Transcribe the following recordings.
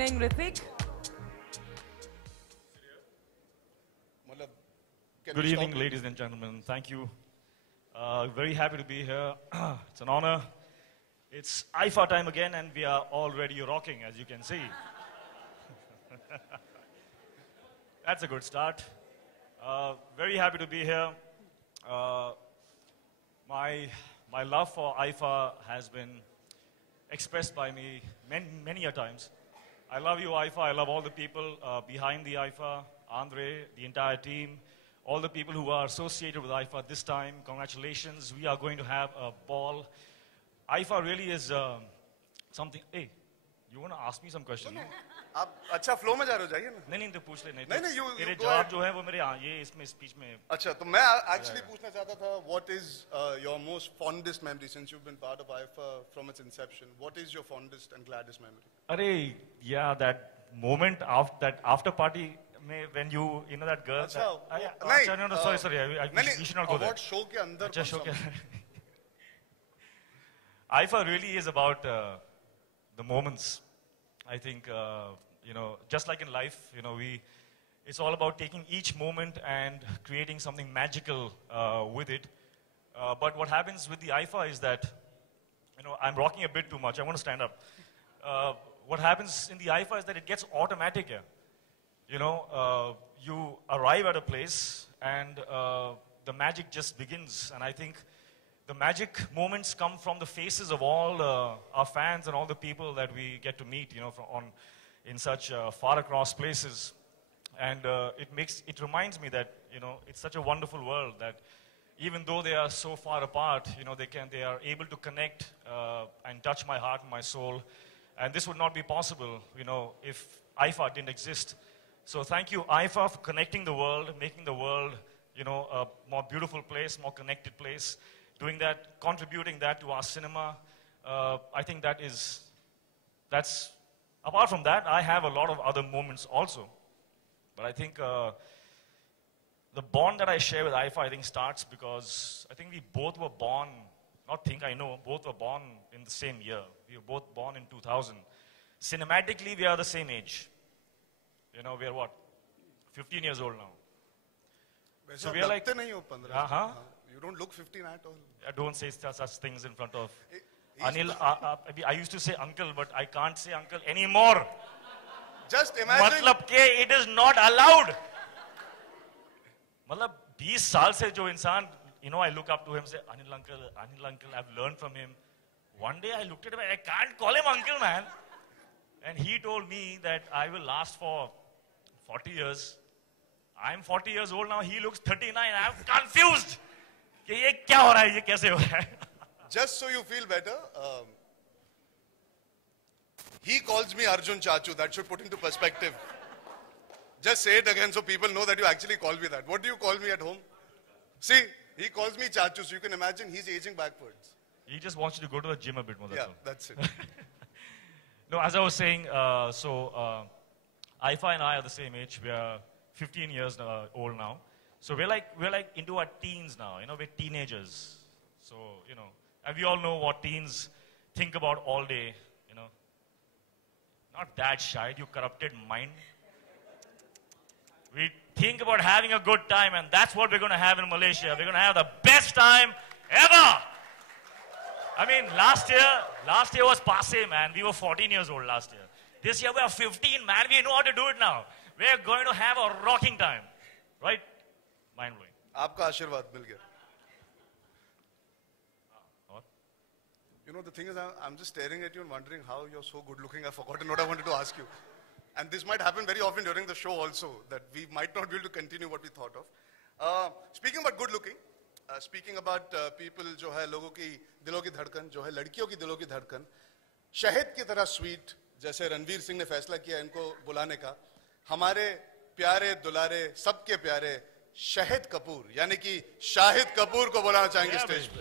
evening, Ritik. Good evening, ladies and gentlemen. Thank you. Very happy to be here. It's an honor. It's IFA time again, and we are already rocking, as you can see. That's a good start. Very happy to be here. My love for IFA has been expressed by me many a times. I love you, IFA. I love all the people behind the IFA, Andre, the entire team, all the people who are associated with IFA this time. Congratulations. We are going to have a ball. IFA really is something. Hey, you want to ask me some question? No. आप अच्छा flow में जा रहे हो, जाइए ना। नहीं तो पूछ ले नहीं तेरे जवाब जो है वो मेरे ये इसमें स्पीच में। अच्छा तो मैं एक्चुअली पूछना चाहता था what is your most fondest memory since you've been part of IFA from its inception? What is your fondest and gladdest memory? अरे yeah, that moment after party when you know that girl. अच्छा no, sorry we should not go there. Award show के अंदर अच्छा show के IFA really is about the moments. I think you know, just like in life, you know, it's all about taking each moment and creating something magical with it. But what happens with the IFA is that, you know, I'm rocking a bit too much. I want to stand up. What happens in the IFA is that it gets automatic here. You know, you arrive at a place and the magic just begins. And I think the magic moments come from the faces of all our fans and all the people that we get to meet, you know, in such far across places. And it reminds me that, you know, it's such a wonderful world that even though they are so far apart, you know, they are able to connect and touch my heart and my soul. And this would not be possible, you know, if IFA didn't exist. So thank you, IFA, for connecting the world, making the world, you know, a more beautiful place, more connected place. Doing that, contributing that to our cinema, I think that's, apart from that, I have a lot of other moments also. But I think the bond that I share with IFA, I think, starts because I think we both were born, both were born in the same year. We were both born in 2000. Cinematically, we are the same age. You know, we are what? 15 years old now. So we are like... You don't look 15 at all. I don't say such things in front of Anil. I used to say uncle, but I can't say uncle anymore. Just imagine. मतलब के it is not allowed. मतलब 20 साल से जो इंसान, you know, I look up to him, say Anil uncle, I've learned from him. One day I looked at him, I can't call him uncle, man. And he told me that I will last for 40 years. I'm 40 years old now. He looks 39. I'm confused. ये क्या हो रहा है, ये कैसे हो रहा है? Just so you feel better, he calls me Arjun Chachu. That should put into perspective. Just say it again so people know that you actually call me that. What do you call me at home? See, he calls me Chachu, so you can imagine he's aging backwards. He just wants you to go to the gym a bit more. That's it. No, as I was saying, IFA and I are the same age. We are 15 years old now. So we're like into our teens now, you know, we're teenagers. So, you know, and we all know what teens think about all day, you know. Not that shy, you corrupted mind. We think about having a good time, and that's what we're going to have in Malaysia. We're going to have the best time ever. I mean, last year was passé, man. We were 14 years old last year. This year we are 15, man. We know how to do it now. We're going to have a rocking time, right? Mind blowing. आपका आशीर्वाद मिल गया. What? You know, the thing is, I'm just staring at you and wondering how you're so good looking. I've forgotten what I wanted to ask you. And this might happen very often during the show also, that we might not be able to continue what we thought of. Speaking about good looking, speaking about people जो है लोगों की दिलों की धड़कन, जो है लड़कियों की दिलों की धड़कन, शहद की तरह स्वीट, जैसे रणवीर सिंह ने फैसला किया इनको बुलाने का, हमारे प्यारे दुलारे सबके प्यारे शाहिद कपूर यानी कि शाहिद कपूर को बुलाना चाहेंगे स्टेज पे.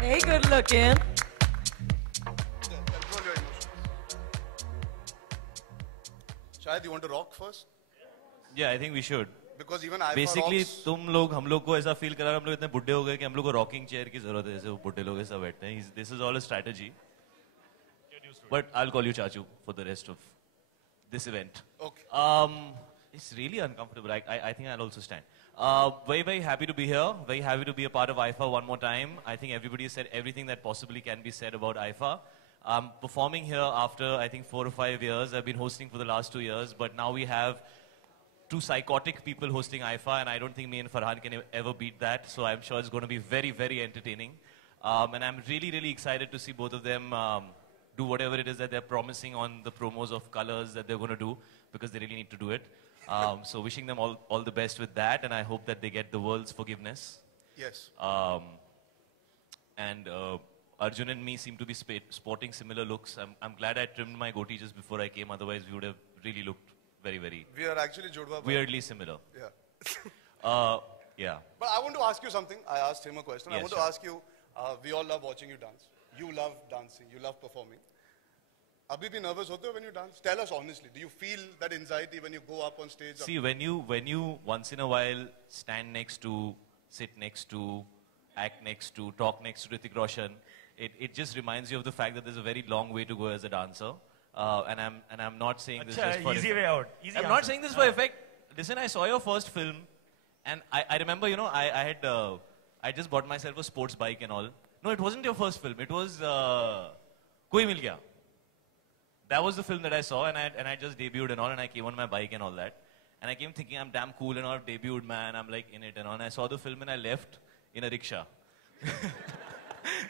Hey, good looking. Control your emotions. Shahid, you want to rock first? Yeah, I think we should. Because even I Basically, तुम लोग हम लोग को ऐसा फील करा हम लोग इतने बुड्ढे हो गए कि हम लोग को रॉकिंग चेयर की जरूरत है, जैसे वो बुड्ढे लोग ऐसा बैठते हैं. This is all a strategy. But I'll call you Chachu for the rest of this event. Okay. It's really uncomfortable. I think I'll also stand. Very, very happy to be here. Very happy to be a part of IFA one more time. I think everybody has said everything that possibly can be said about IFA. I'm performing here after, I think, 4 or 5 years. I've been hosting for the last 2 years, but now we have 2 psychotic people hosting IFA, and I don't think me and Farhan can ever beat that. So I'm sure it's going to be very, very entertaining. And I'm really, really excited to see both of them do whatever it is that they're promising on the promos of colors that they're going to do, because they really need to do it. So wishing them all the best with that, and I hope that they get the world's forgiveness. Yes. And Arjun and me seem to be sporting similar looks. I'm glad I trimmed my goatee just before I came, otherwise we would have really looked very, very We are actually Jodwa. weirdly similar. Yeah. Yeah. But I want to ask you something. I asked him a question. I Yes, want sure. to ask you, we all love watching you dance. You love dancing. You love performing. Abhi bhi nervous hote ho when you dance? Tell us honestly. Do you feel that anxiety when you go up on stage? See, when you once in a while stand next to, sit next to, act next to, talk next to Hrithik Roshan, it just reminds you of the fact that there's a very long way to go as a dancer. And I'm not saying this just for easy way out. Easy I'm answer. not saying this for effect. Listen, I saw your first film, and I remember, you know, I just bought myself a sports bike and all. No, it wasn't your first film. It was Koi Mil Gaya. That was the film that I saw, and I just debuted and all, and I came on my bike and all that. And I came thinking I'm damn cool and all, I've debuted, man, I'm like in it and all. And I saw the film and I left in a rickshaw.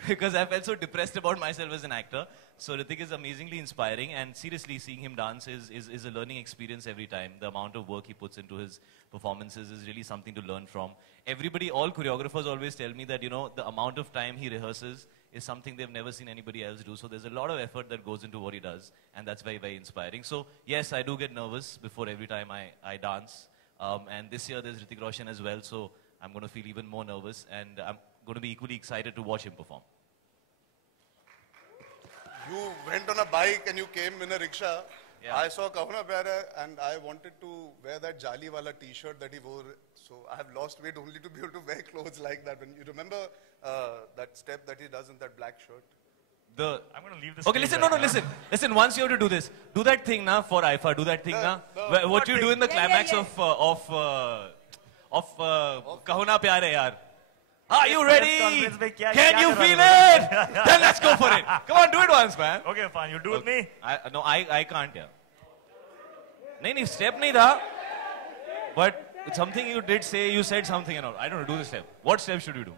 Because I felt so depressed about myself as an actor. So Hrithik is amazingly inspiring, and seriously, seeing him dance is a learning experience every time. The amount of work he puts into his performances is really something to learn from. Everybody, all choreographers always tell me that, you know, the amount of time he rehearses is something they've never seen anybody else do. So there's a lot of effort that goes into what he does, and that's very, very inspiring. So yes, I do get nervous before every time I dance. And this year there's Hrithik Roshan as well, so I'm going to feel even more nervous, and I'm going to be equally excited to watch him perform. You went on a bike and you came in a rickshaw. Yeah. I saw Kaho Na Pyara and I wanted to wear that Jali wala t-shirt that he wore. So I have lost weight only to be able to wear clothes like that. When you remember that step that he does in that black shirt? I'm going to leave this. Okay, stage listen, right no, now. listen. Once you have to do this, do that thing now for IFA. Do that thing now. What you do in the climax of Kaho Na Pyare Yaar. Are you ready? conference mein kya Can you kar feel rahe it? Then let's go for it. Come on, do it once, man. Okay, fine. You do with me. No, I can't. Yeah. नहीं step नहीं था. But it's something you did say. You said something and all. I don't know. Do the step. What step should you do?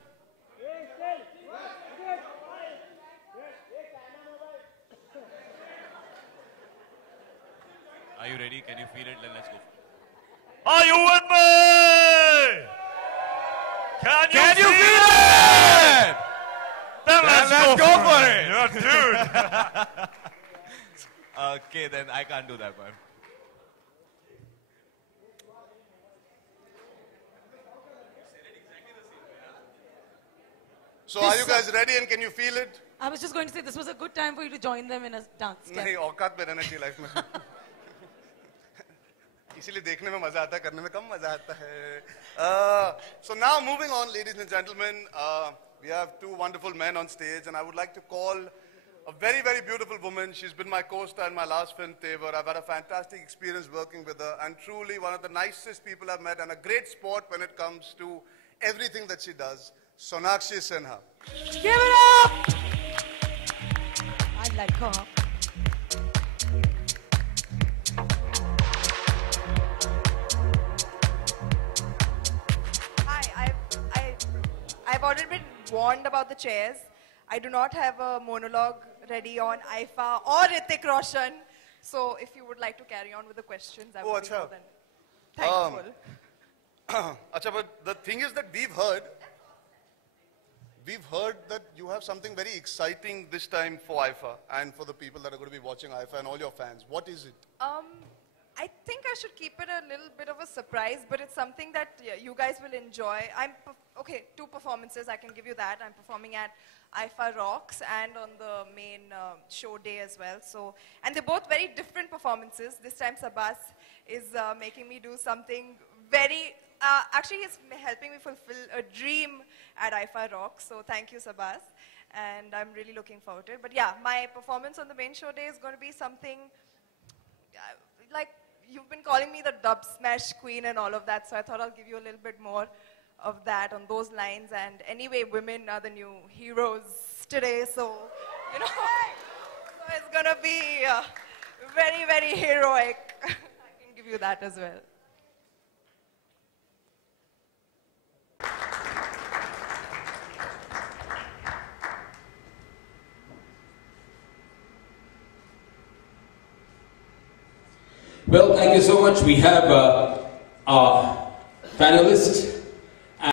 Are you ready? Can you feel it? Then let's go. Are you with me? Can you feel it? Then let's go for it. Yeah, dude. Okay, then I can't do that, man. So are you guys ready and can you feel it? I was just going to say this was a good time for you to join them in a dance step. नहीं औकात में रहना चाहिए life में इसीलिए देखने में मजा आता है करने में कम मजा आता है So now moving on, ladies and gentlemen, we have 2 wonderful men on stage and I would like to call a very, very beautiful woman. She's been my co-star in my last film, Tevar. I've had a fantastic experience working with her and truly one of the nicest people I've met and a great sport when it comes to everything that she does. Sonakshi Sinha. Give it up! I like her. Hi, I've already been warned about the chairs. I do not have a monologue ready on IFA or Hrithik Roshan. So if you would like to carry on with the questions, I would be more than thankful. Acha, but the thing is that we've heard that you have something very exciting this time for IFA and for the people that are going to be watching IFA and all your fans. What is it? I think I should keep it a little bit of a surprise, but it's something that you guys will enjoy. Okay, 2 performances, I can give you that. I'm performing at IFA Rocks and on the main show day as well. So, and they're both very different performances. This time Sabas is making me do something very, actually he's helping me fulfill a dream at IFA Rocks. So thank you, Sabas. and I'm really looking forward to it. But yeah, my performance on the main show day is going to be something like you've been calling me the dub smash queen and all of that, so I thought I'll give you a little bit more of that on those lines. And anyway, women are the new heroes today, so you know, so it's going to be very, very heroic. I can give you that as well. Well, thank you so much. We have our panelists